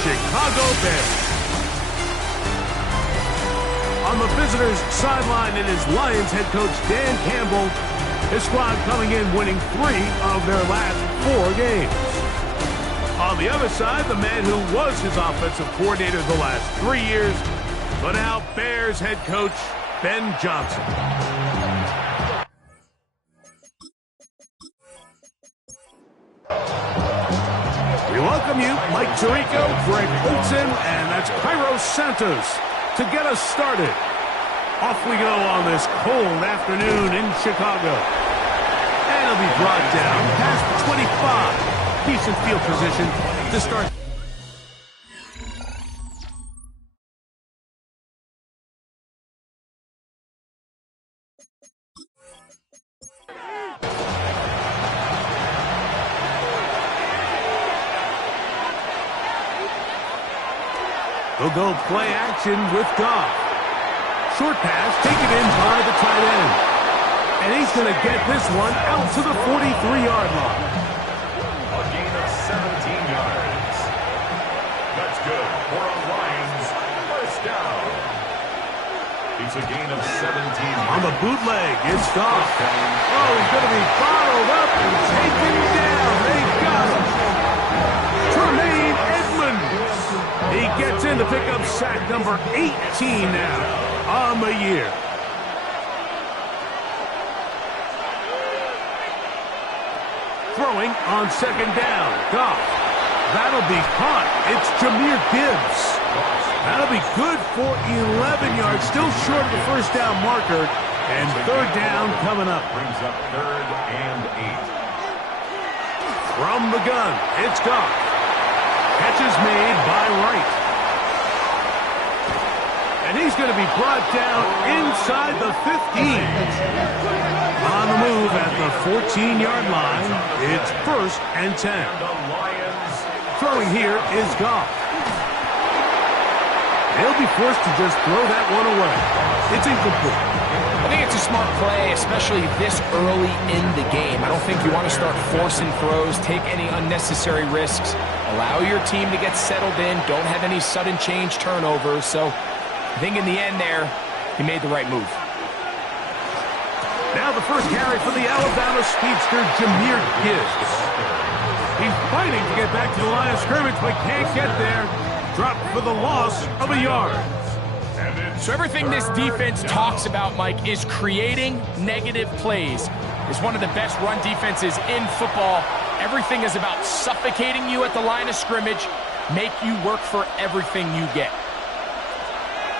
Chicago Bears. On the visitors' sideline, it is Lions head coach Dan Campbell. His squad coming in winning 3 of their last 4 games. On the other side, the man who was his offensive coordinator the last 3 years, but now Bears head coach Ben Johnson. We welcome you, Mike Tirico, Greg Olson, and that's Cairo Santos to get us started. Off we go on this cold afternoon in Chicago. And it'll be brought down past the 25. Decent field position to start. They'll go play action with Goff. Short pass taken in by the tight end. And he's going to get this one out to the 43-yard line. A gain of 17 yards. That's good for a Lions first down. It's a gain of 17 yards. On the bootleg, it's Goff. Oh, he's going to be bottled up and taken down. They got him. Tremaine Edmonds. He gets in to pick up sack number 18 now on the year. Throwing on second down. Goff. That'll be caught. It's Jahmyr Gibbs. That'll be good for 11 yards. Still short of the first down marker. And third down coming up. Brings up 3rd and 8. From the gun, it's Goff. Catch is made by Wright. And he's going to be brought down inside the 15. On the move at the 14-yard line, it's 1st and 10. Throwing here is Goff. They'll be forced to just throw that one away. It's incomplete. I think it's a smart play, especially this early in the game. I don't think you want to start forcing throws, take any unnecessary risks, allow your team to get settled in, don't have any sudden change turnovers. So I think in the end there, he made the right move. Now the first carry for the Alabama speedster, Jahmyr Gibbs. He's fighting to get back to the line of scrimmage, but can't get there. Dropped for the loss of a yard. So everything this defense talks about, Mike, is creating negative plays. It's one of the best run defenses in football. Everything is about suffocating you at the line of scrimmage, make you work for everything you get.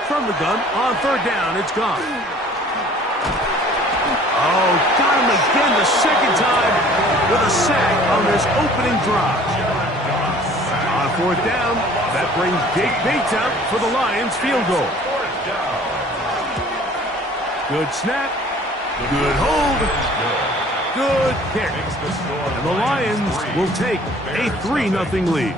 From the gun, on third down, it's gone. Oh, got him again the second time with a sack on this opening drive. On fourth down, that brings Jake Bates out for the Lions field goal. Good snap, good hold, good kick. And the Lions will take a 3-0 lead.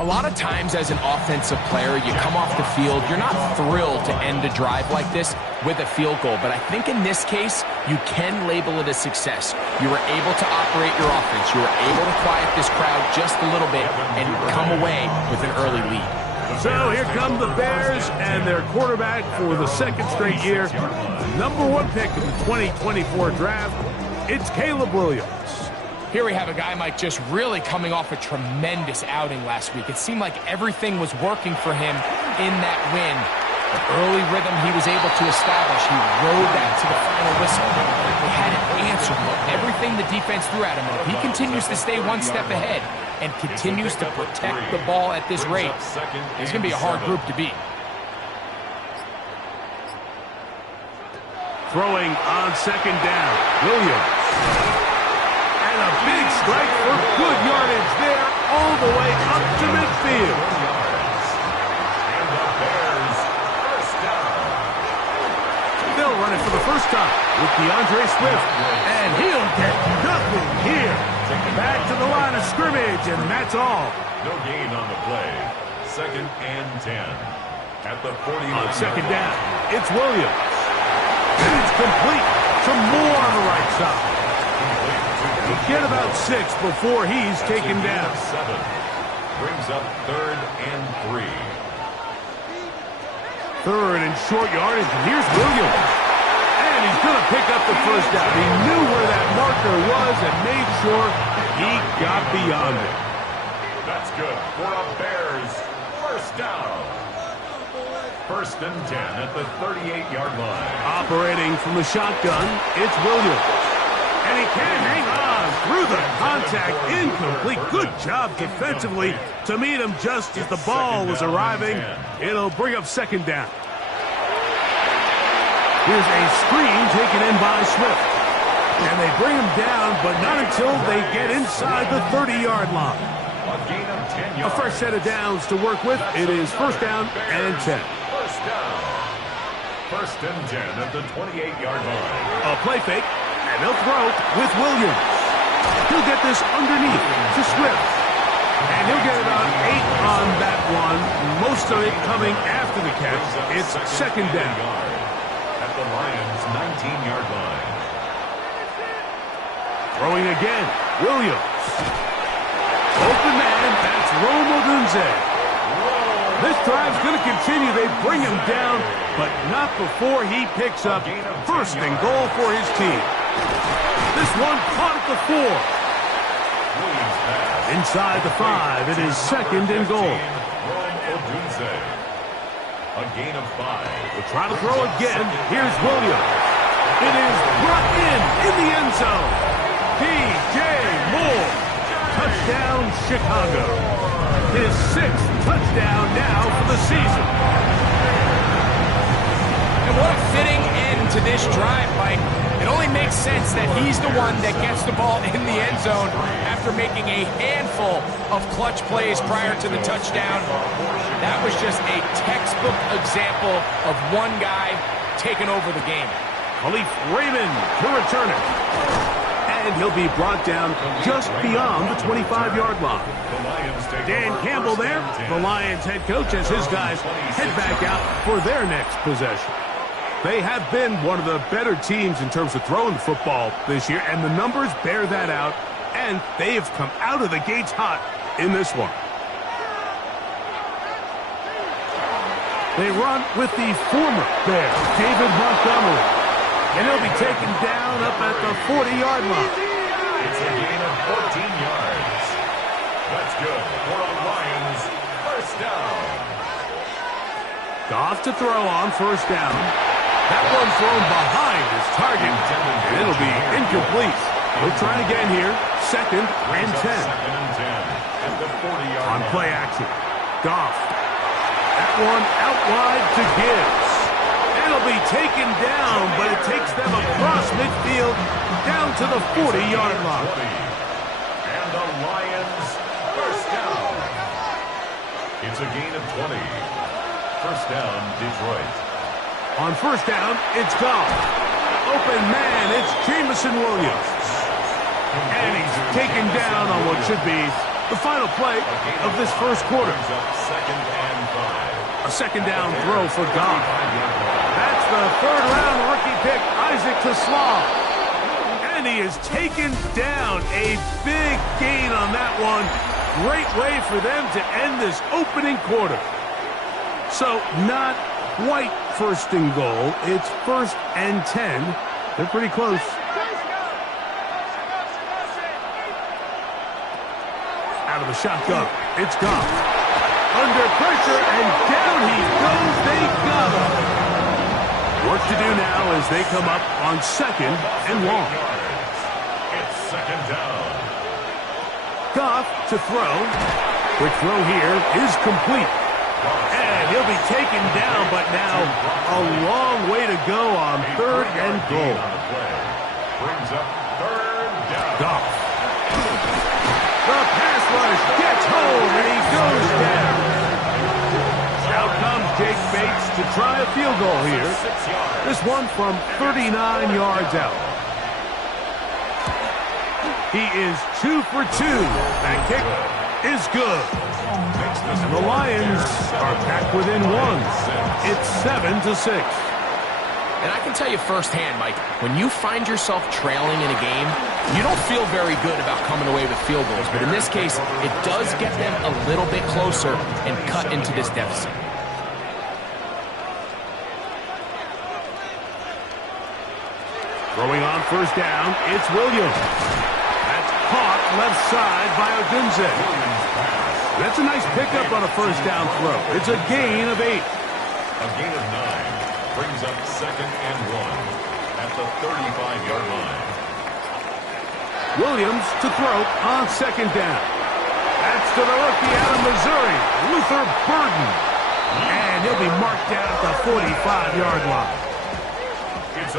A lot of times as an offensive player, you come off the field, you're not thrilled to end a drive like this with a field goal. But I think in this case, you can label it a success. You were able to operate your offense. You were able to quiet this crowd just a little bit and come away with an early lead. So here come the Bears and their quarterback for the second straight year. #1 pick in the 2024 draft. It's Caleb Williams. Here we have a guy, Mike, just really coming off a tremendous outing last week. It seemed like everything was working for him in that win. The early rhythm he was able to establish, he rode that to the final whistle. They had an answer for everything the defense threw at him. And if he continues to stay one step ahead and continues to protect the ball at this rate, it's going to be a hard group to beat. Throwing on second down, Williams. And a big strike for good yardage there all the way up to midfield. And the Bears first down. They'll run it for the first time with DeAndre Swift. And he'll get nothing here. Back to the line of scrimmage, and that's all. No gain on the play. 2nd and 10. At the 40. On second down, it's Williams. And it's complete to Moore on the right side. He'll get about 6 before he's taken down. Brings up 3rd and 3. 3rd and short yardage, and here's Williams. And he's going to pick up the first down. He knew where that marker was and made sure he got beyond it. That's good for a Bears first down. 1st and 10 at the 38-yard line. Operating from the shotgun, it's Williams. And he can hang on through the contact. Incomplete. Good job defensively to meet him just as the ball was arriving. It'll bring up 2nd down. Here's a screen taken in by Swift. And they bring him down, but not until they get inside the 30-yard line. A gain of 10 yards. A fresh set of downs to work with. It is 1st down and 10. First down. 1st and 10 at the 28-yard line. A play fake, and they'll throw with Williams. He'll get this underneath to Swift. And he'll get about 8 on that one. Most of it coming after the catch. It's 2nd down. At the Lions' 19-yard line. Throwing again, Williams. Open man, that's Rome Odunze. This drive's going to continue. They bring him down, but not before he picks up 1st and goal for his team. This one caught at the 4. Inside the 5, it is 2nd and goal. A gain of 5. We'll try to throw again. Here's Williams. It is brought in the end zone. DJ Moore. Touchdown, Chicago. His 6th touchdown now for the season. And what a fitting end to this drive, Mike. It only makes sense that he's the one that gets the ball in the end zone after making a handful of clutch plays prior to the touchdown. That was just a textbook example of one guy taking over the game. Khalif Raymond to return it. And he'll be brought down just beyond the 25-yard line. Dan Campbell there, the Lions head coach, as his guys head back out for their next possession. They have been one of the better teams in terms of throwing the football this year, and the numbers bear that out, and they have come out of the gates hot in this one. They run with the former Bear, David Montgomery. And he'll be taken down up at the 40-yard line. It's a gain of 14 yards. That's good for a Lions first down. Goff to throw on 1st down. That one thrown behind his target, and it'll be incomplete. He'll try again here. 2nd and 10. 2nd and 10 at the 40-yard line. On play action. Goff. That one out wide to Gibbs. It'll be taken down, but it takes them across midfield down to the 40-yard line. And the Lions first down. It's a gain of 20. First down, Detroit. On 1st down, it's Goff. Open man, it's Jameson Williams. And he's taken down on what should be the final play of this first quarter. 2nd and 5. A 2nd down throw for Goff. That's the 3rd-round rookie pick, Isaac Taslaw. And he is taken down. A big gain on that one. Great way for them to end this opening quarter. So not quite 1st and goal. It's 1st and 10. They're pretty close. Out of the shotgun, it's Goff. Under pressure, and down he goes. They got him. Work to do now as they come up on 2nd and long. It's 2nd down. Goff to throw. Quick throw here is complete. And he'll be taken down, but now a long way to go on 3rd and goal. Brings up 3rd down. Goff. The pass rush gets home, and he goes down. Out comes Jake Bates to try a field goal here. This one from 39 yards out. He is 2 for 2. That kick is good. And the Lions are back within 1. It's 7-6. And I can tell you firsthand, Mike, when you find yourself trailing in a game, you don't feel very good about coming away with field goals. But in this case, it does get them a little bit closer and cut into this deficit. Throwing on first down, it's Williams. That's caught left side by Odunze. That's a nice pickup on a first down throw. It's a gain of 8. A gain of 9 brings up 2nd and 1 at the 35-yard line. Williams to throw on second down. That's to the rookie out of Missouri, Luther Burden. And he'll be marked down at the 45-yard line.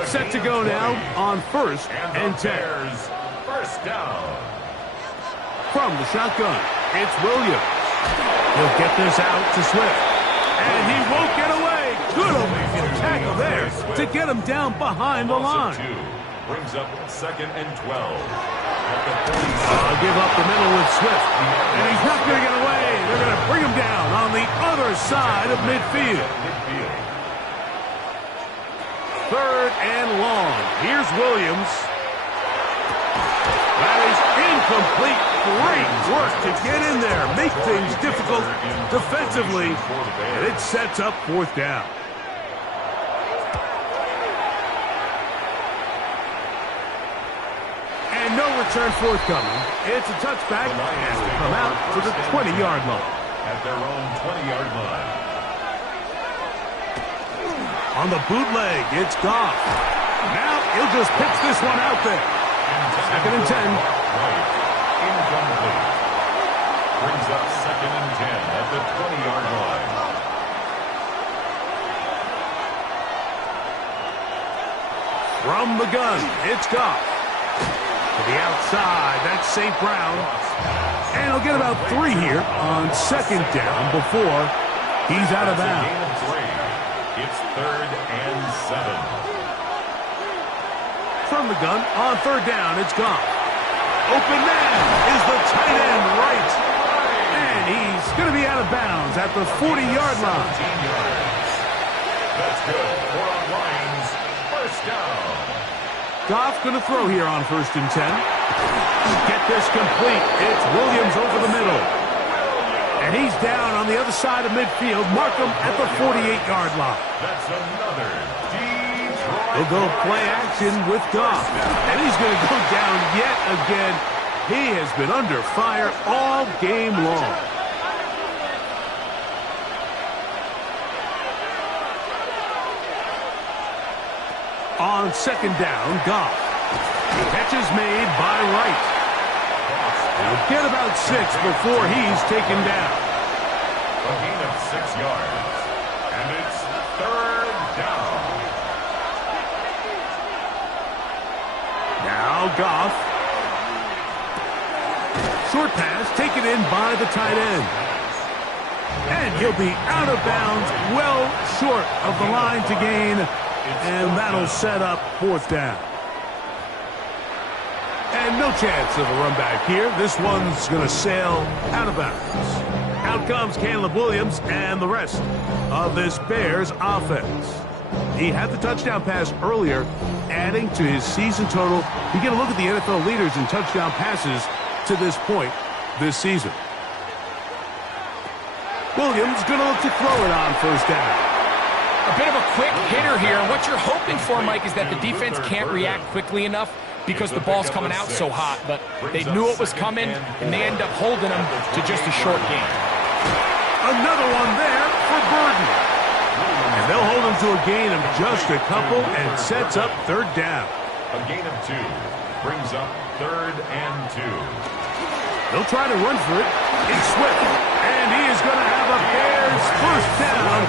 Set to go now on first and 10. First down. From the shotgun, it's Williams. He'll get this out to Swift. And he won't get away. Good open tackle there to get him down behind the line. Brings up 2nd and 12. I'll give up the middle with Swift. And he's not going to get away. They're going to bring him down on the other side of midfield. 3rd and long. Here's Williams. That is incomplete. Great work to get in there. Make things difficult defensively. And it sets up 4th down. And no return forthcoming. It's a touchback, and will come out to the 20-yard line. At their own 20-yard line. On the bootleg, it's Goff. Now he'll just pitch this one out there. 2nd and 10. Right. Incomplete. Brings up 2nd and 10 at the 20-yard line. From the gun, it's Goff. To the outside, that's St. Brown. And he'll get about 3 here on second down before he's out of bounds. It's 3rd and 7. From the gun, on 3rd down, it's Goff. Open man is the tight end right. And he's going to be out of bounds at the 40-yard line. That's good for a Lions first down. Goff going to throw here on 1st and 10. Get this complete. It's Williams over the middle. And he's down on the other side of midfield. Mark him at the 48-yard line. That's another Detroit. He'll go play action with Goff. And he's going to go down yet again. He has been under fire all game long. On second down, Goff. Catch is made by Wright. He'll get about 6 before he's taken down. A gain of 6 yards. And it's 3rd down. Now Goff. Short pass taken in by the tight end. And he'll be out of bounds, well short of the line to gain. And that'll set up 4th down. And no chance of a run back here. This one's going to sail out of bounds. Out comes Caleb Williams and the rest of this Bears offense. He had the touchdown pass earlier, adding to his season total. You get a look at the NFL leaders in touchdown passes to this point this season. Williams going to look to throw it on 1st down. A bit of a quick hitter here. What you're hoping for, Mike, is that the defense can't react quickly enough because the ball's coming out so hot. But they knew it was coming, and they end up holding them to just a short game. Another one there for Burden. And they'll hold him to a gain of just a couple and sets up 3rd down. A gain of 2 brings up 3rd and 2. They'll try to run for it. It's Swift. And he is going to have a Bears first down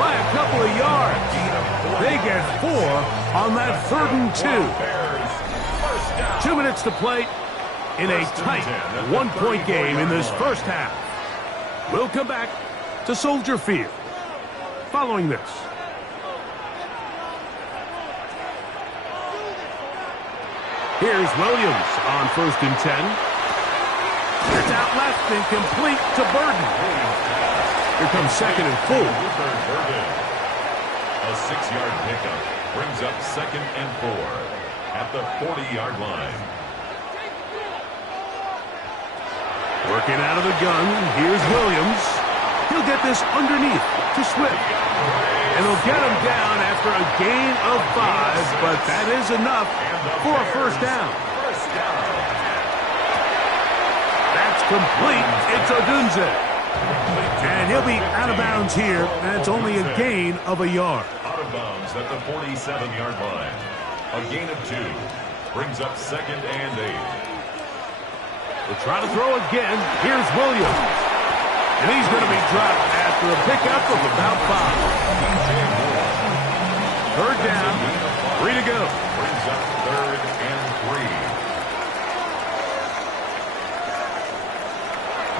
by a couple of yards. They get 4 on that 3rd and 2. 2 minutes to play in a tight 1-point game in this first half. We'll come back to Soldier Field following this. Here's Williams on 1st and 10. It's out left and complete to Burden. Here comes 2nd and 4. A 6-yard pickup. brings up 2nd and 4 at the 40-yard line. Working out of the gun, here's Williams. He'll get this underneath to Swift. And he'll get him down after a gain of 5, but that is enough for a first down. That's complete. It's Odunze. And he'll be out of bounds here, and it's only a gain of a yard. Out of bounds at the 47-yard line. A gain of 2 brings up 2nd and 8. We'll try to throw again. Here's Williams. And he's going to be dropped after a pickup of about 5. Third down. 3 to go. Brings up 3rd and 3.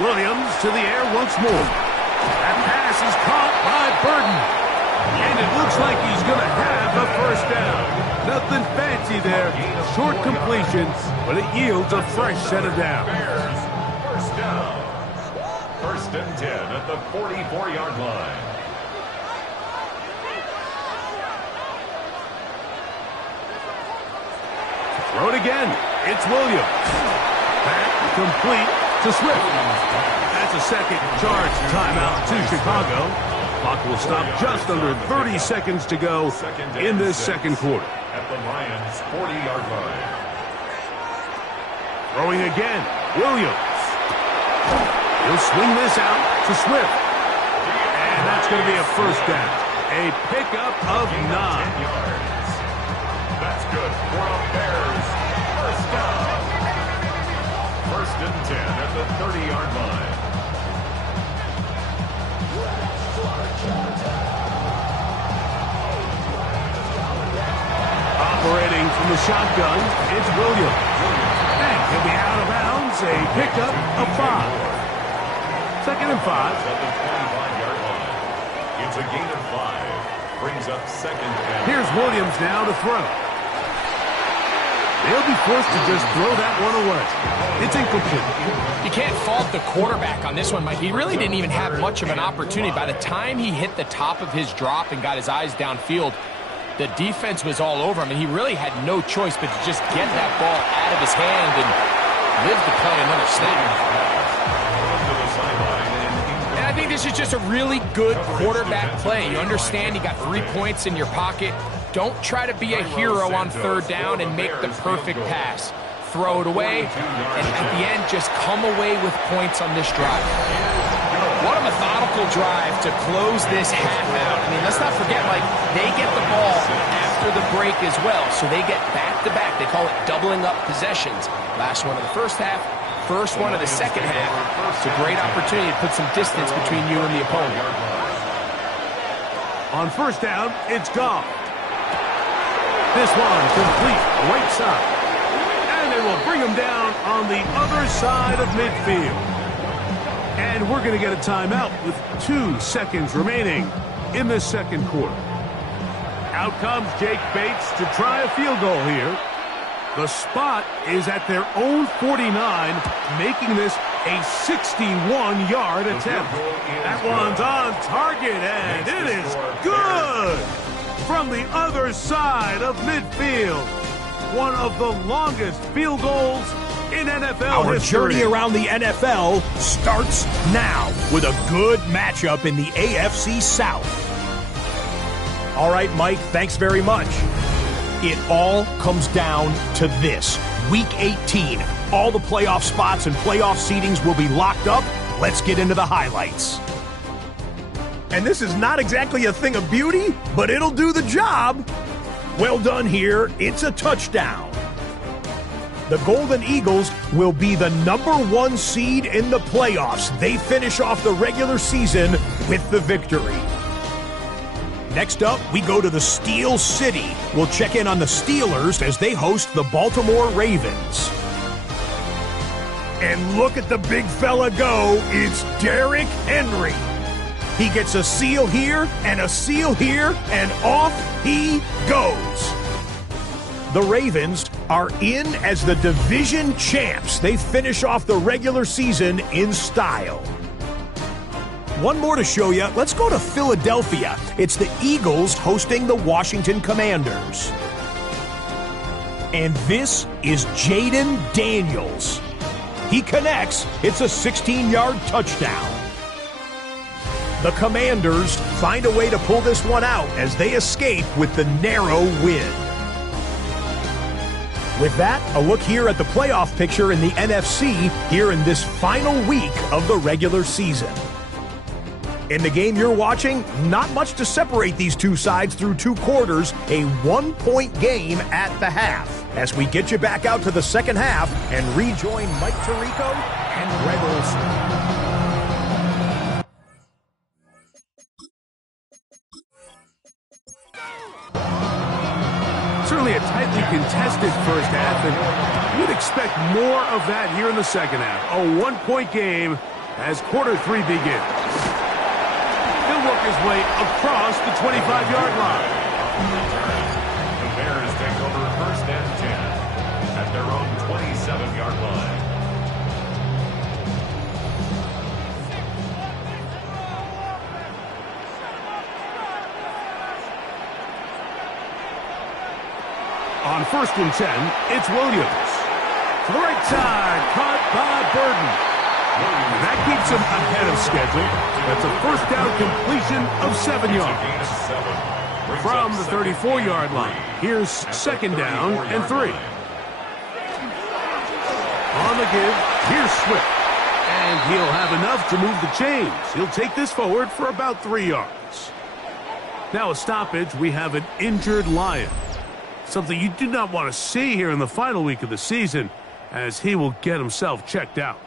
Williams to the air once more. That pass is caught by Burton. And it looks like he's going to have a first down. Nothing fancy there. Short completion, but it yields a fresh set of downs. First down. 1st and 10 at the 44-yard line. Throw it again. It's Williams. Back complete to Swift. That's a second charge timeout to Chicago. Clock will stop just under 30 seconds to go in this second quarter. At the Lions' 40-yard line. Throwing again. Williams. He'll swing this out to Swift. And that's going to be a first down. A pickup of 9. yards. That's good for a Bears first down. 1st and 10 at the 30-yard line. Operating from the shotgun, it's Williams. And he'll be out of bounds. A pickup of 5. 2nd and 5. At the 25-yard line. It's a gain of 5. Brings up 2nd and... Here's Williams now to throw. They'll be forced to just throw that one away. It's incomplete. You can't fault the quarterback on this one, Mike. He really didn't even have much of an opportunity. By the time he hit the top of his drop and got his eyes downfield, the defense was all over him, and he really had no choice but to just get that ball out of his hand and live to play another snap. And I think this is just a really good quarterback play. You understand you got 3 points in your pocket. Don't try to be a hero on 3rd down and make the perfect pass. Throw it away, and at the end, just come away with points on this drive. What a methodical drive to close this half out. I mean, let's not forget, like, they get the ball after the break as well, so they get back-to-back. They call it doubling up possessions. Last one of the first half, first one of the second half. It's a great opportunity to put some distance between you and the opponent. On first down, it's Goff. This one complete, right side. And they will bring him down on the other side of midfield. And we're going to get a timeout with 2 seconds remaining in this second quarter. Out comes Jake Bates to try a field goal here. The spot is at their own 49, making this a 61-yard attempt. That one's on target, and it is good from the other side of midfield. One of the longest field goals in NFL Our history. journey around the NFL starts now with a good matchup in the AFC South. All right, Mike, thanks very much. It all comes down to this. Week 18, all the playoff spots and playoff seedings will be locked up. Let's get into the highlights. And this is not exactly a thing of beauty, but it'll do the job. Well done here. It's a touchdown. The Golden Eagles will be the #1 seed in the playoffs. They finish off the regular season with the victory. Next up, we go to the Steel City. We'll check in on the Steelers as they host the Baltimore Ravens. And look at the big fella go. It's Derrick Henry. He gets a seal here and a seal here, and off he goes. The Ravens are in as the division champs. They finish off the regular season in style. one more to show you. Let's go to Philadelphia. It's the Eagles hosting the Washington Commanders. And this is Jaden Daniels. He connects. It's a 16-yard touchdown. The Commanders find a way to pull this one out as they escape with the narrow win. With that, a look here at the playoff picture in the NFC here in this final week of the regular season. In the game you're watching, not much to separate these two sides through two quarters, a one-point game at the half. As we get you back out to the second half and rejoin Mike Tirico and Greg Olson. Certainly a tightly contested first half, and you'd expect more of that here in the second half. A one-point game as quarter three begins. He'll work his way across the 25-yard line. The Bears take over first and 10 at their own 27-yard line. On first and 10, it's Williams. To the right side, caught by Burden. And that keeps him ahead of schedule. That's a first down completion of 7 yards. From the 34-yard line, here's second down and 3. On the give, here's Swift. And he'll have enough to move the chains. He'll take this forward for about 3 yards. Now a stoppage, we have an injured Lion. Something you do not want to see here in the final week of the season, as he will get himself checked out.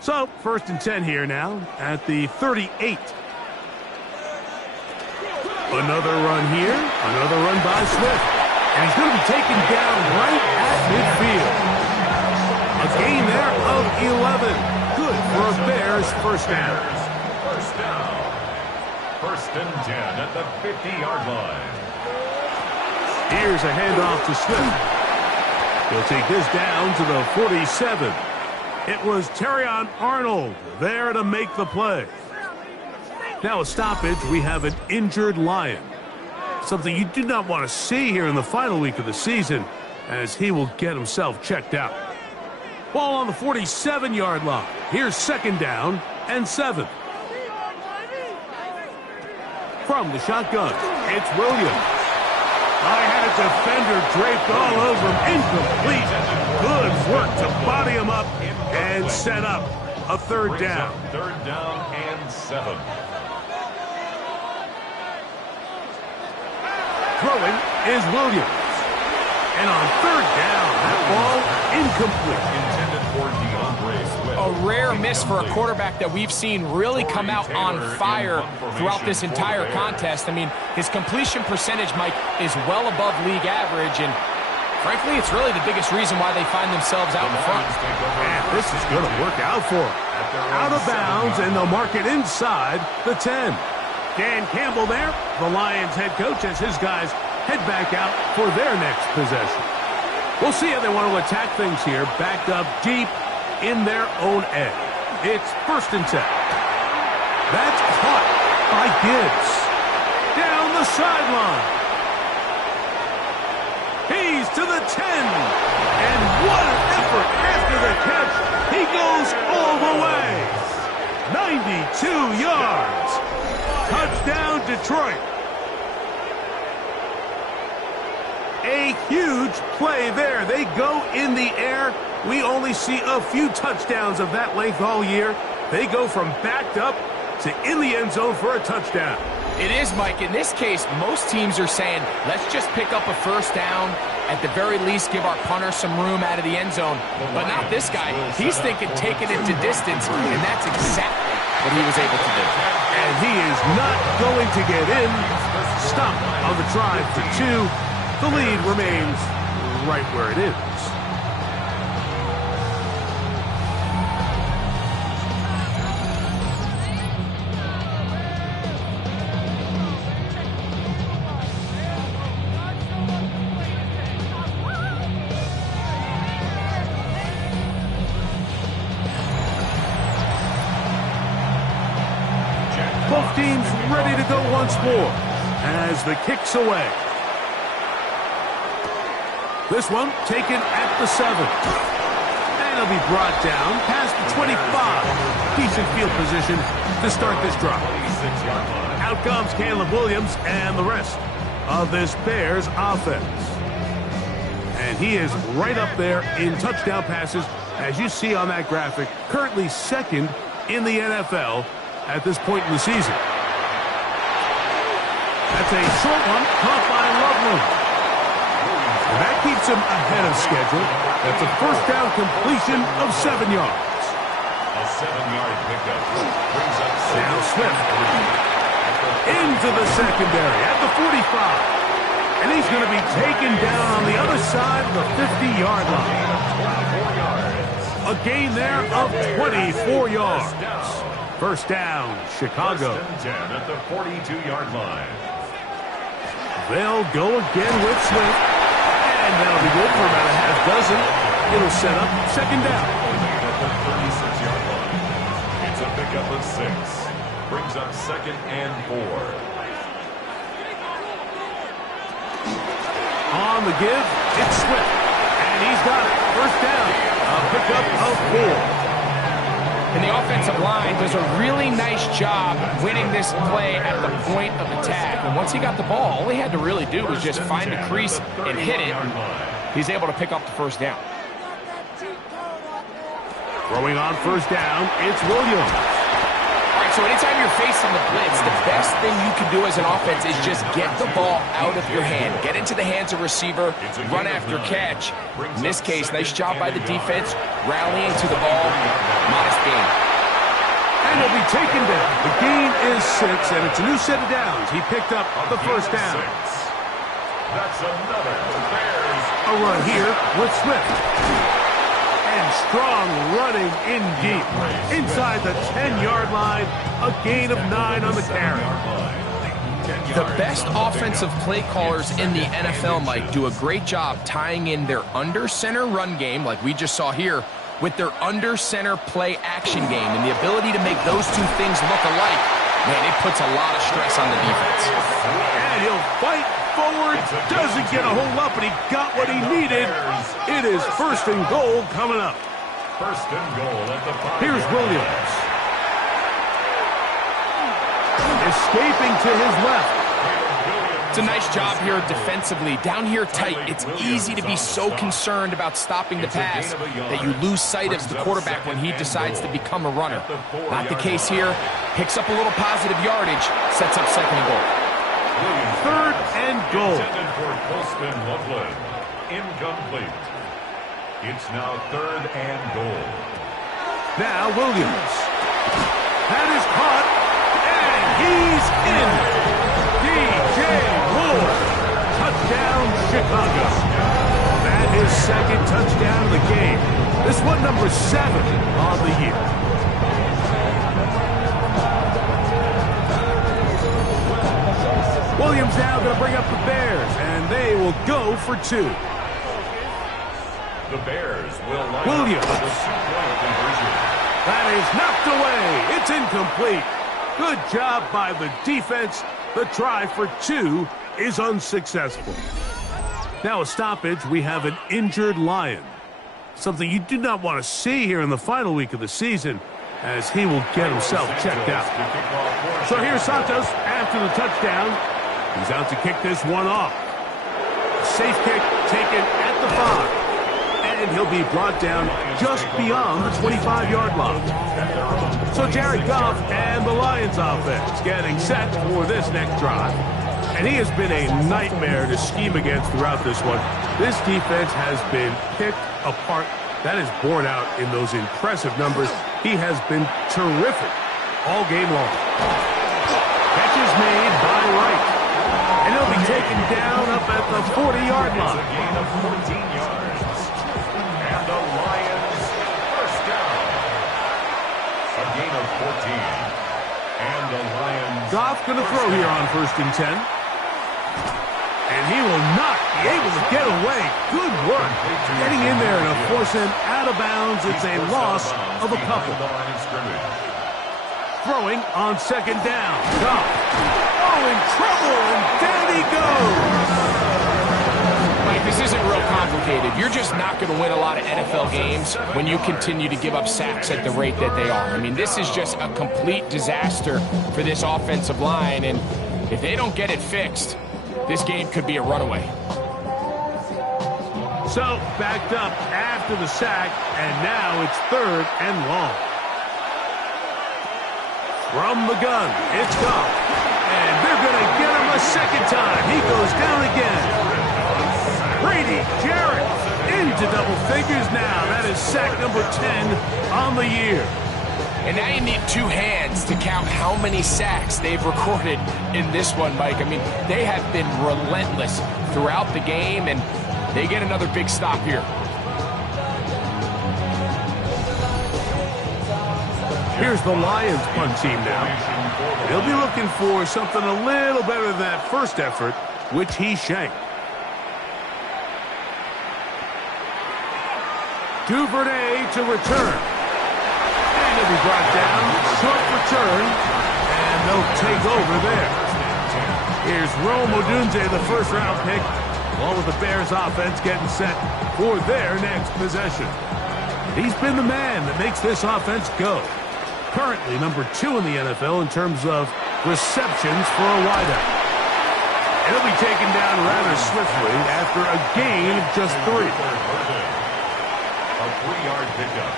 So, first and 10 here now at the 38. Another run here, another run by Swift. And he's going to be taken down right at midfield. A gain there of 11. Good for a Bears first down. First down. First and 10 at the 50-yard line. Here's a handoff to Swift. He'll take this down to the 47. It was Terrion Arnold there to make the play. Now a stoppage, we have an injured Lion. Something you do not want to see here in the final week of the season, as he will get himself checked out. Ball on the 47-yard line. Here's second down and 7. From the shotgun, it's Williams. I had a defender draped all over him. Incomplete. Good work to body him up and set up a third down. Third down and 7. Throwing is Williams. And on third down, that ball incomplete. Intended for DeAndre Swift. A rare miss for a quarterback that we've seen really come out on fire throughout this entire contest. I mean, his completion percentage, Mike, is well above league average, and frankly, it's really the biggest reason why they find themselves out in front. And this is going to work out for him. Out of bounds, and they'll mark it inside the 10. Dan Campbell there, the Lions head coach, as his guys head back out for their next possession. We'll see how they want to attack things here, backed up deep in their own end. It's first and 10. That's caught by Gibbs. Down the sideline. He's to the 10. And what an effort after the catch. He goes all the way. 92 yards. Touchdown, Detroit. A huge play there. They go in the air. We only see a few touchdowns of that length all year. They go from backed up to in the end zone for a touchdown. It is, Mike. In this case, most teams are saying, let's just pick up a first down. At the very least, give our punter some room out of the end zone. But not this guy. He's thinking taking it to distance, and that's exactly what he was able to do. And he is not going to get in. Stop on the try for 2. The lead remains right where it is. both teams ready to go once more as the kick's away. This one taken at the 7. And he'll be brought down past the 25. Decent field position to start this drive. Out comes Caleb Williams and the rest of this Bears offense. And he is right up there in touchdown passes, as you see on that graphic, currently second in the NFL at this point in the season. That's a short one caught by Loveland. And that keeps him ahead of schedule. That's a first down completion of 7 yards. A 7-yard pickup brings up Now Swift into the secondary at the 45. And he's going to be taken down on the other side of the 50-yard line. A gain there of 24 yards. First down, Chicago. First and 10 at the 42-yard line. They'll go again with Swift. And that'll be good for about a half dozen. It'll set up second down. At the 36-yard line. It's a pickup of 6. Brings up second and 4. On the give, it's Swift. And he's got it. First down. A pickup of 4. And the offensive line does a really nice job winning this play at the point of attack. And once he got the ball, all he had to really do was just find the crease and hit it. He's able to pick up the first down. Throwing on first down, it's Williams. All right, so anytime you're facing the blitz, the best thing you can do as an offense is just get the ball out of your hand. Get into the hands of receiver, run after catch. In this case, nice job by the defense, rallying to the ball. Modest gain. And he'll be taken down. The gain is 6, and it's a new set of downs. He picked up the first down. That's another Bears. A run here with Swift. And strong running in deep. Inside the 10-yard line, a gain of 9 on the carry. The best offensive play callers in the NFL, Mike, do a great job tying in their under-center run game, like we just saw here, with their under-center play action game. And the ability to make those two things look alike, man, it puts a lot of stress on the defense. And he'll fight forward. Doesn't get a hold up, but he got what he needed. It is first and goal coming up. First and goal at the 5. Here's Williams. Escaping to his left. It's a nice job here defensively. Down here tight, it's easy to be so concerned about stopping the pass that you lose sight of the quarterback when he decides to become a runner. Not the case here. Picks up a little positive yardage, sets up second and goal. Third and goal. Intended for Postman Loveland. Incomplete. It's now third and goal. Now Williams. That is caught. And he's in. DJ Moore. Touchdown, Chicago. That is second touchdown of the game. This one number 7 on the year. Williams now going to bring up the Bears, and they will go for 2. The Bears will line Williams. up for the 2-point conversion. That is knocked away. It's incomplete. Good job by the defense. The try for 2 is unsuccessful. Now a stoppage. We have an injured Lion. Something you do not want to see here in the final week of the season, as he will get himself checked out. So here's Santos after the touchdown. He's out to kick this one off. Safe kick taken at the 5. And he'll be brought down just beyond the 25-yard line. So Jared Goff and the Lions offense getting set for this next drive. And he has been a nightmare to scheme against throughout this one. This defense has been picked apart. That is borne out in those impressive numbers. He has been terrific all game long. Catch is made by Wright. And he'll be taken down up at the 40-yard line. A gain of 14 yards. And the Lions first down. A gain of 14. And the Lions. Goff going to throw here on first and 10. And he will not be able to get away. Good work. Getting in there and force him out of bounds. It's a loss of a couple. Throwing on second down. Goff. Oh, in trouble, and down he goes. Mike, this isn't real complicated. You're just not going to win a lot of NFL games when you continue to give up sacks at the rate that they are. I mean, this is just a complete disaster for this offensive line, and if they don't get it fixed, this game could be a runaway. So, backed up after the sack, and now it's 3rd and long. From the gun, it's Goff. And they're going to get him a second time. He goes down again. Brady Jarrett into double figures now. That is sack number 10 on the year. And now you need 2 hands to count how many sacks they've recorded in this one, Mike. I mean, they have been relentless throughout the game, and they get another big stop here. Here's the Lions punt team now. They'll be looking for something a little better than that first effort, which he shanked. Duvernay to return. And he'll be brought down. Short return. And they'll take over there. Here's Rome Odunze, the first-round pick, along with the Bears offense getting set for their next possession. He's been the man that makes this offense go. Currently number 2 in the NFL in terms of receptions for a wideout. He'll be taken down rather swiftly after a gain of just 3. A 3-yard pickup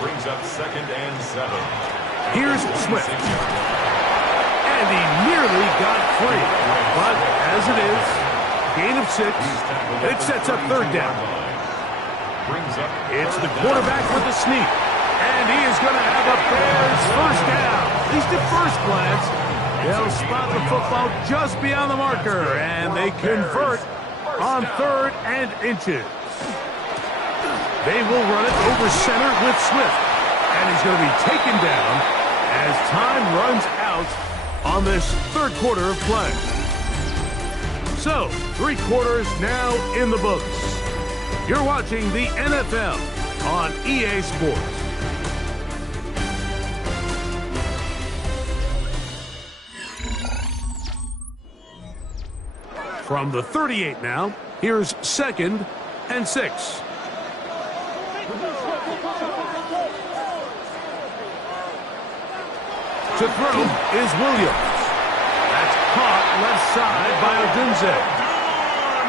brings up 2nd and 7. Here's Swift. And he nearly got free. But as it is, gain of 6. It sets up 3rd down. It's the quarterback with the sneak. And he is going to have a Bears first down. At least at first glance, they'll spot the football just beyond the marker. And they convert on 3rd and inches. They will run it over center with Swift. And he's going to be taken down as time runs out on this 3rd quarter of play. So, 3 quarters now in the books. You're watching the NFL on EA Sports. From the 38 now, here's 2nd and 6. To throw is Williams. That's caught left side by Odunze.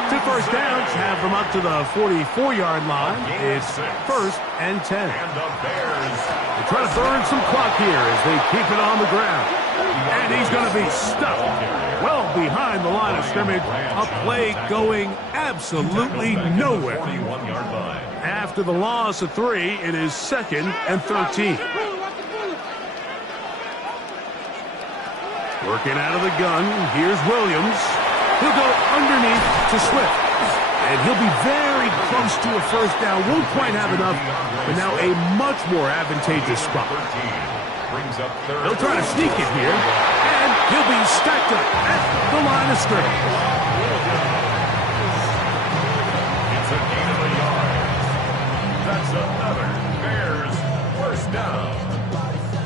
2 first downs have them up to the 44-yard line. It's 1st and 10. They try to burn some clock here as they keep it on the ground. And he's going to be stuck well behind the line of scrimmage. A play going absolutely nowhere. After the loss of 3, it is 2nd and 13. Working out of the gun, here's Williams. He'll go underneath to Swift. And he'll be very close to a first down. Won't quite have enough, but now a much more advantageous spot. He'll try to sneak it here, and he'll be stacked up at the line of scrimmage. It's a gain of a yard. That's another Bears first down.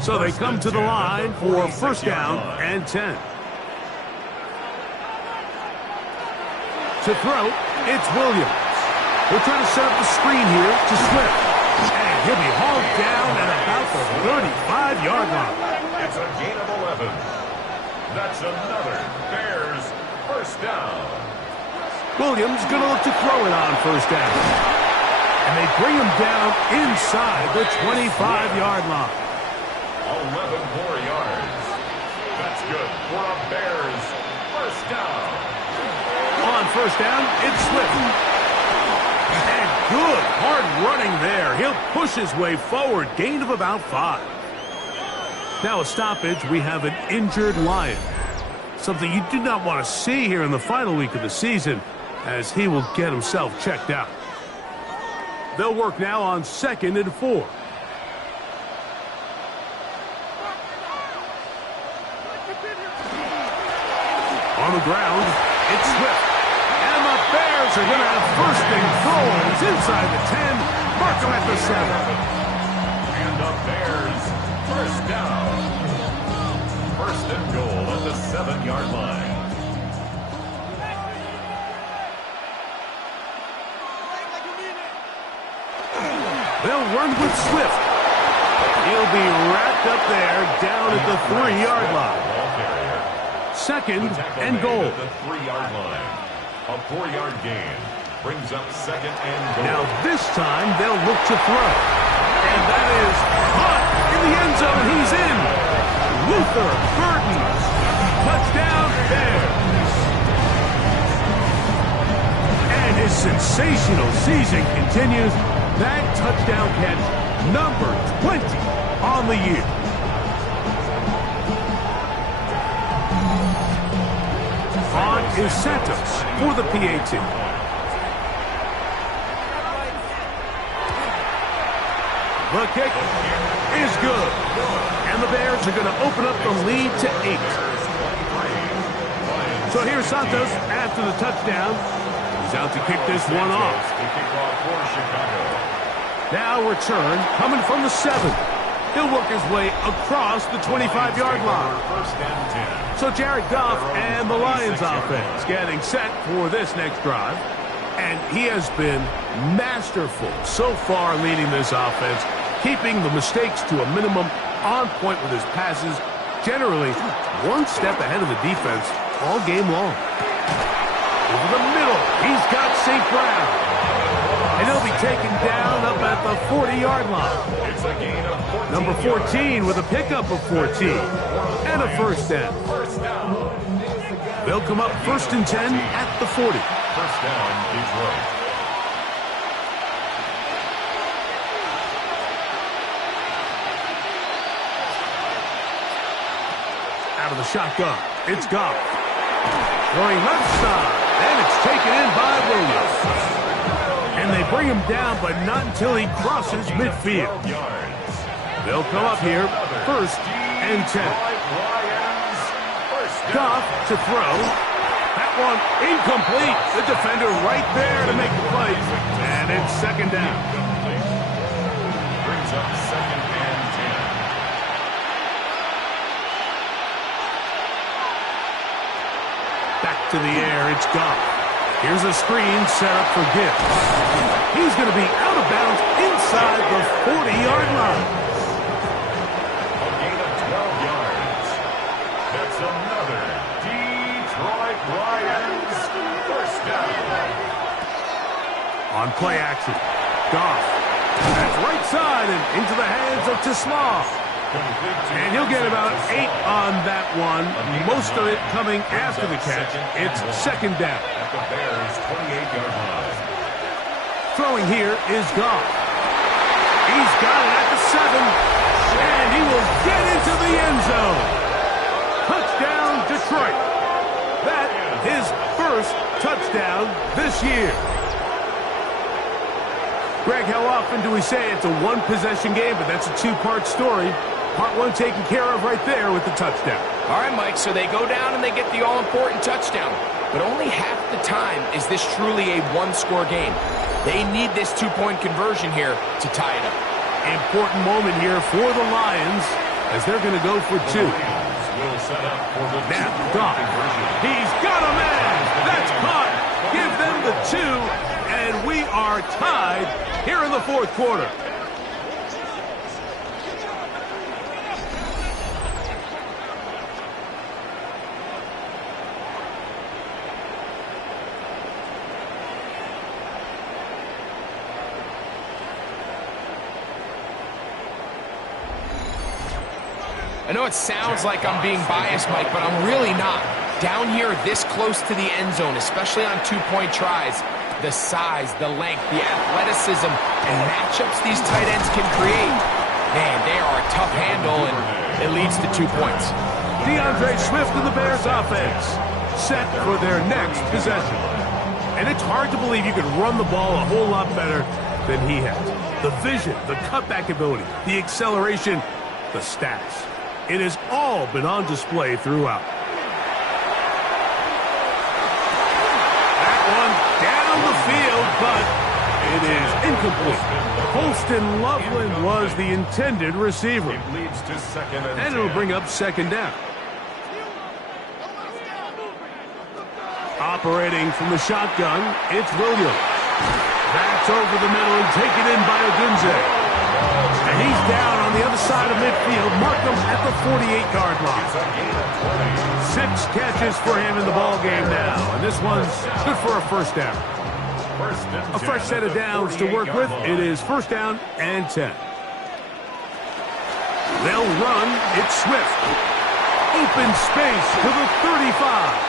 So they come to the line for first down and 10. To throw, it's Williams. We'll try to set up the screen here to Swift. And he'll be hauled down at about the 35-yard line. It's a gain of 11. That's another Bears first down. Williams going to look to throw it on first down. And they bring him down inside the 25-yard line. 11 more yards. That's good for a Bears first down. On first down, it's Swift. And good hard running there. He'll push his way forward. Gain of about 5. Now a stoppage. We have an injured Lion. Something you do not want to see here in the final week of the season, as he will get himself checked out. They'll work now on 2nd and 4. On the ground, it's Swift. And the Bears are going to have first and goal. It's inside the 10. Mark him at the 7. And the Bears first down. They'll run with Swift. He'll be wrapped up there down at the 3-yard line. Second and goal. The 3-yard line. A 4-yard gain brings up second and goal. Now this time they'll look to throw. And that is caught in the end zone. He's in. Luther Burton. Touchdown Bears. And his sensational season continues. That touchdown catch, number 20 on the year. On is Santos for the PAT. The kick is good. And the Bears are going to open up the lead to 8. So here's Santos after the touchdown. He's out to kick this one off. Now return coming from the 7. He'll work his way across the 25-yard line. So Jared Goff and the Lions offense getting set for this next drive. And he has been masterful so far leading this offense, keeping the mistakes to a minimum, on point with his passes, generally one step ahead of the defense all game long. Over the middle, he's got St. Brown. And he'll be taken down up at the 40-yard line. Number 14 with a pickup of 14 and a first down. They'll come up 1st and 10 at the 40. First down, Detroit. Out of the shotgun, it's Goff. Throwing left side, and it's taken in by Williams. And they bring him down, but not until he crosses midfield. They'll come up here, 1st and 10. Goff to throw. That one incomplete. The defender right there to make the play. And it's 2nd down. Brings up 2nd and 10. Back to the air, it's Goff. Here's a screen set up for Gibbs. He's going to be out of bounds inside the 40-yard line. A gain of 12 yards. That's another Detroit Lions first down. On play action, Goff. That's right side and into the hands of Tisla. And he'll get about 8 on that one. Most of it coming after the catch. It's 2nd down. At the Bears' 28-yard line. Throwing here is Goff. He's got it at the 7. And he will get into the end zone. Touchdown, Detroit. That his first touchdown this year. Greg, how often do we say it's a one-possession game, but that's a 2-part story? Part 1 taken care of right there with the touchdown. All right, Mike, so they go down and they get the all-important touchdown. But only half the time is this truly a one-score game. They need this 2-point conversion here to tie it up. Important moment here for the Lions as they're going to go for 2. Now, Goff. He's got a man. That's caught. Give them the 2, and we are tied here in the 4th quarter. I know it sounds like I'm being biased, Mike, but I'm really not. Down here, this close to the end zone, especially on 2-point tries, the size, the length, the athleticism, and matchups these tight ends can create. Man, they are a tough handle, and it leads to 2 points. DeAndre Swift and the Bears offense set for their next possession. And it's hard to believe you could run the ball a whole lot better than he has. The vision, the cutback ability, the acceleration, the stats. It has all been on display throughout. That one down the field, but it is incomplete. Holston Loveland was the intended receiver. It leads to 2nd and 10. And it'll bring up 2nd down. Operating from the shotgun, it's Williams. That's over the middle and taken in by Odunze. And he's down on the other side of midfield. Markham at the 48-yard line. 6 catches for him in the ball game now. And this one's good for a first down. A fresh set of downs to work with. It is first down and 10. They'll run. It's Swift. Open space to the 35.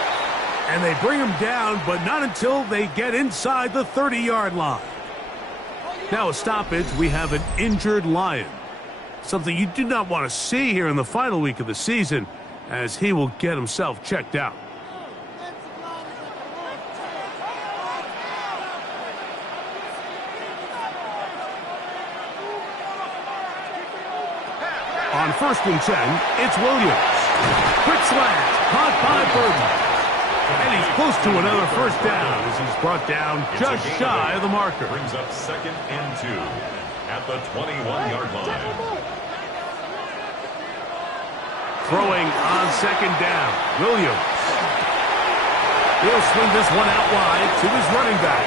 And they bring him down, but not until they get inside the 30-yard line. Now a stoppage. We have an injured Lion. Something you do not want to see here in the final week of the season, as he will get himself checked out. On 1st and 10, it's Williams. Quick slant, caught by Burton. And he's close to another first down as he's brought down just shy of the marker. Brings up 2nd and 2 at the 21-yard line. Throwing on 2nd down, Williams. He'll swing this one out wide to his running back.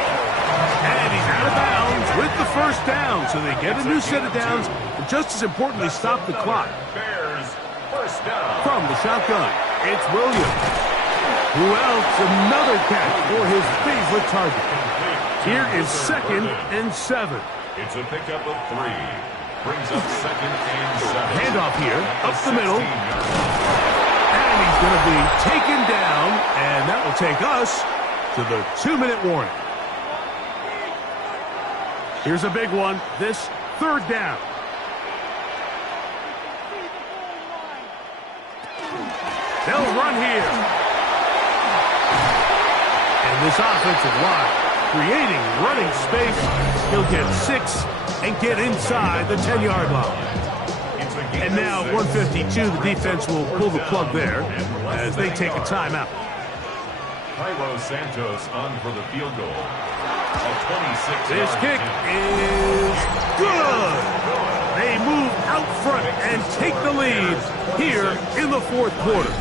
And he's out of bounds with the first down. So they get a new set of downs, but just as importantly, stop the clock. Bears first down. From the shotgun, it's Williams. Who else? Another catch for his favorite target. Here is 2nd and 7. It's a pickup of 3. Brings up 2nd and 7. Handoff here, up the middle. And he's going to be taken down, and that will take us to the 2-minute warning. Here's a big one, this 3rd down. They'll run here. And this offensive line creating running space. He'll get 6 and get inside the 10-yard line. And now 152, the defense will pull the plug there as they take a timeout. Cairo Santos on for the field goal. This kick is good. They move out front and take the lead here in the 4th quarter.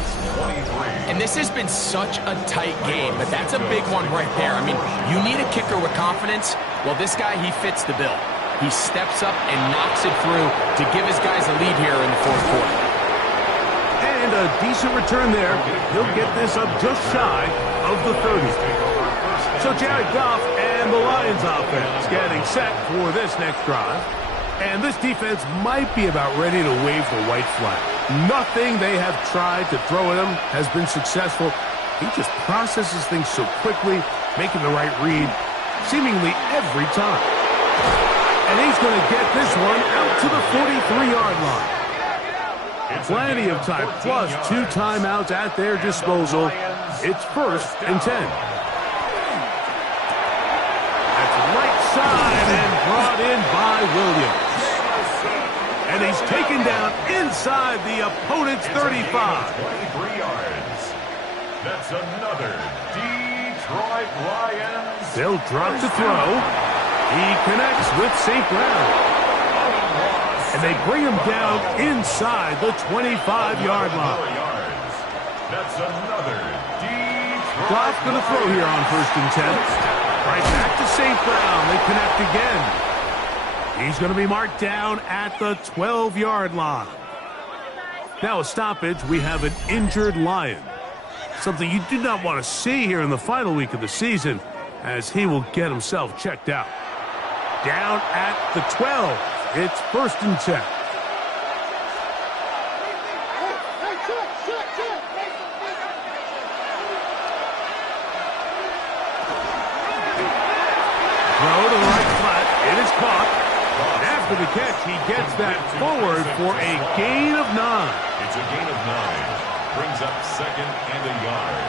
And this has been such a tight game, but that's a big one right there. I mean, you need a kicker with confidence. Well, this guy, he fits the bill. He steps up and knocks it through to give his guys a lead here in the 4th quarter. And a decent return there. He'll get this up just shy of the 30. So Jared Goff and the Lions offense getting set for this next drive. And this defense might be about ready to wave the white flag. Nothing they have tried to throw at him has been successful. He just processes things so quickly, making the right read seemingly every time. And he's going to get this one out to the 43-yard line. Plenty of time, plus 2 timeouts at their disposal. It's 1st and 10. That's right side and brought in by Williams. And he's taken down inside the opponent's 35. 23 yards. That's another Detroit Lions. They'll drop to throw. He connects with St. Brown. And they bring him down inside the 25-yard line. That's another Detroit. Goff going to throw here on 1st and 10. Right back to St. Brown. They connect again. He's going to be marked down at the 12-yard line. Now a stoppage. We have an injured Lion. Something you do not want to see here in the final week of the season, as he will get himself checked out. Down at the 12. It's 1st and 10. Throw to the right flat. It is caught. After the catch, he gets that forward for a gain of 9. It's a gain of 9. Brings up 2nd and a yard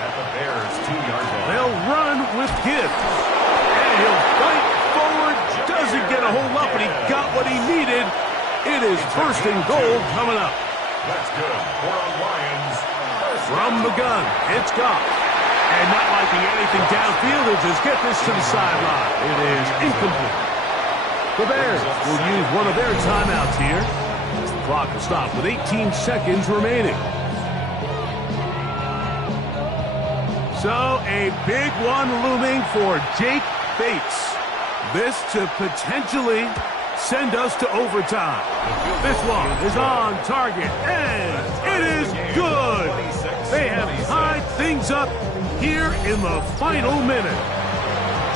at the Bears' 2-yard line. They'll run with Gibbs. And he'll fight forward. Doesn't get a hold up, but he got what he needed. It is 1st and goal coming up. That's good for a Lions. From the gun, it's Goff. And not liking anything downfield, he'll just get this to the sideline. It is incomplete. The Bears will use one of their timeouts here. The clock will stop with 18 seconds remaining. So a big one looming for Jake Bates. this to potentially send us to overtime. This one is on target, and it is good. They have tied things up here in the final minute.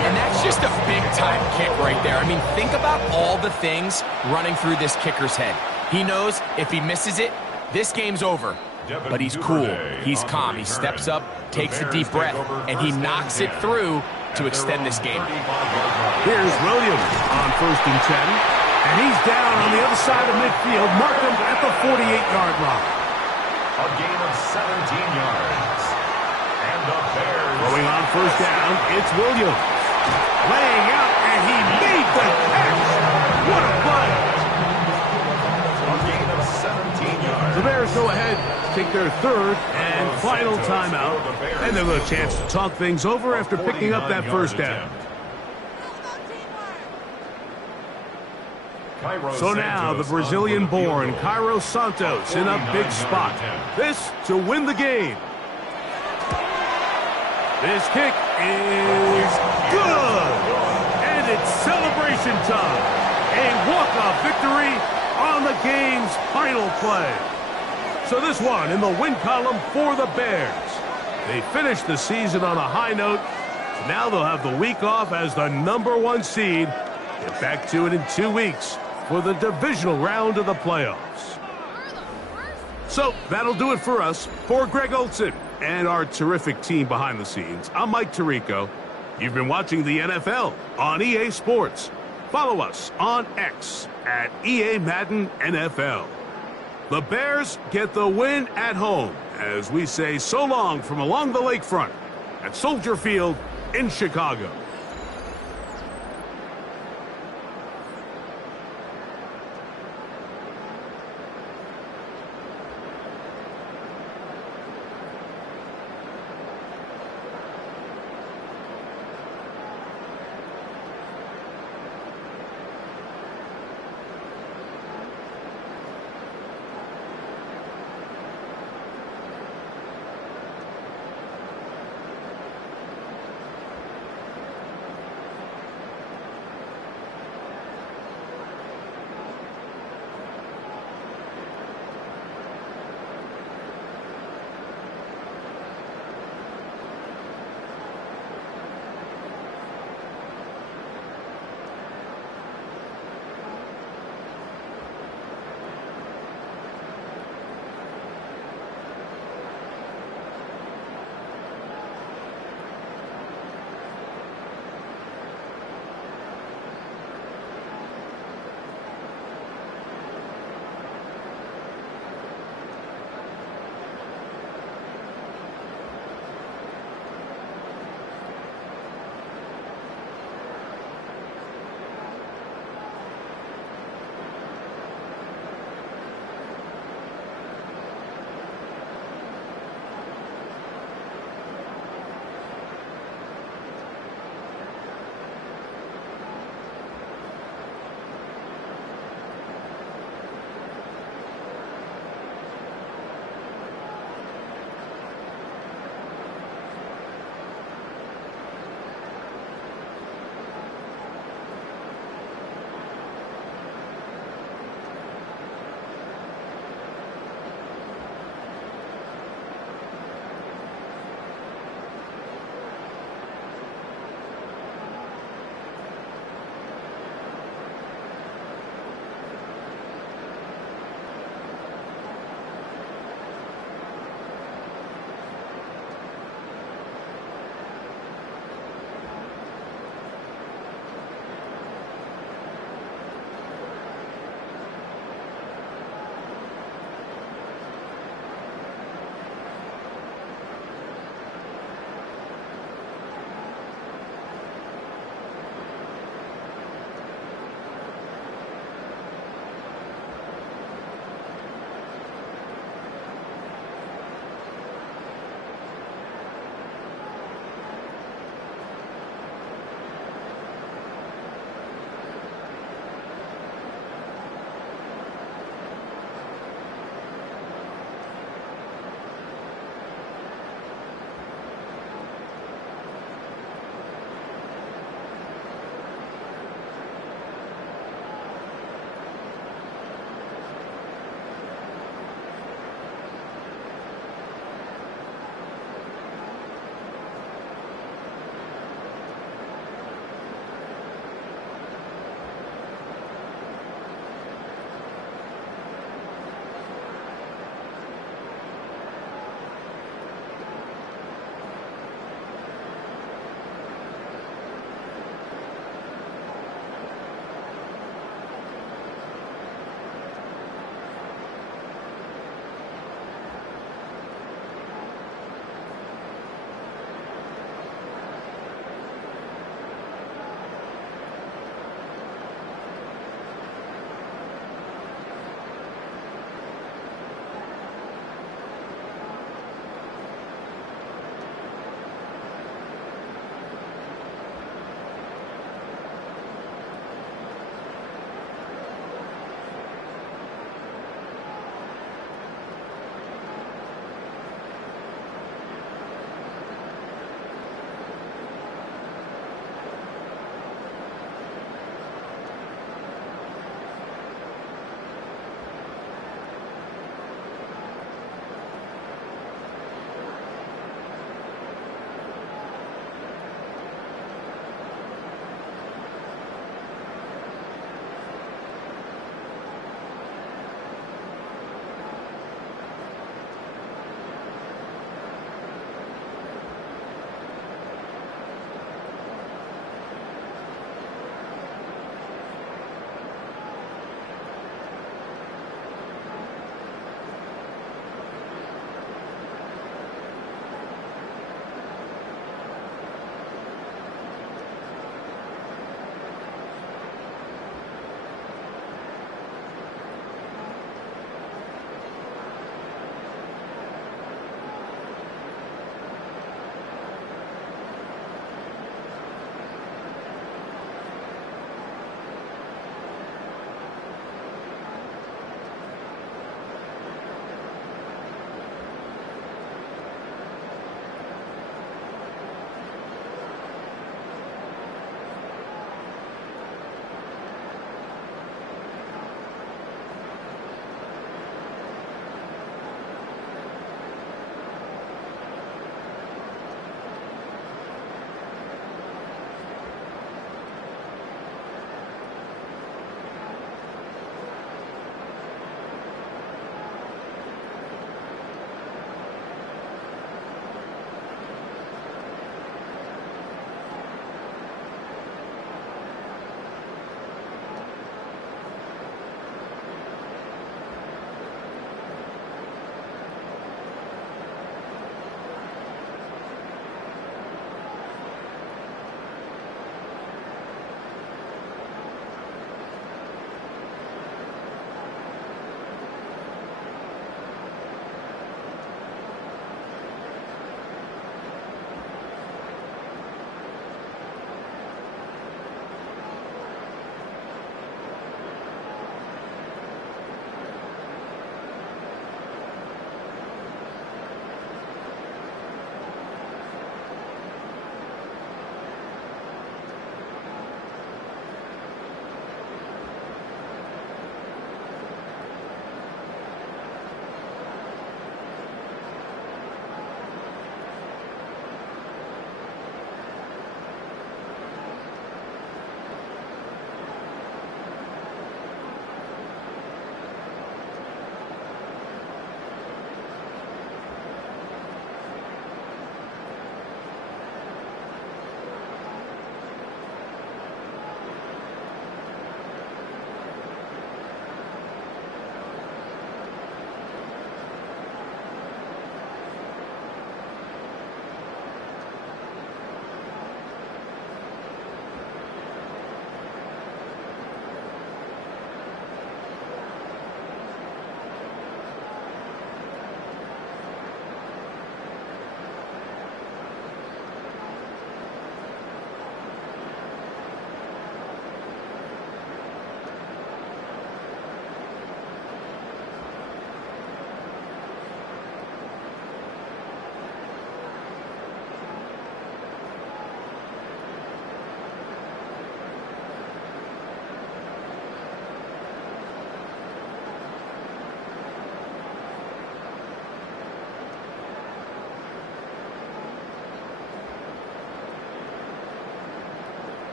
And that's just a big-time kick right there. I mean, think about all the things running through this kicker's head. He knows if he misses it, this game's over. But he's cool. He's calm. He steps up, takes a deep breath, and he knocks it through to extend this game. Here's Williams on 1st and 10. And he's down on the other side of midfield. Mark him at the 48-yard line. A gain of 17 yards. And the Bears. Going on 1st down, it's Williams. Laying out, and he made the catch. What a play. A gain of 17 yards. The Bears go ahead, take their 3rd and final timeout, and they'll have a chance to talk things over after picking up that 1st down. So now the Brazilian-born Cairo Santos in a big spot. This to win the game. This kick is good. And it's celebration time. A walk-off victory on the game's final play. So this one in the win column for the Bears. They finished the season on a high note. Now they'll have the week off as the #1 seed. Get back to it in 2 weeks for the divisional round of the playoffs. So that'll do it for us. For Greg Olson and our terrific team behind the scenes, I'm Mike Tirico. You've been watching the NFL on EA Sports. Follow us on X at EA Madden NFL. The Bears get the win at home as we say so long from along the lakefront at Soldier Field in Chicago.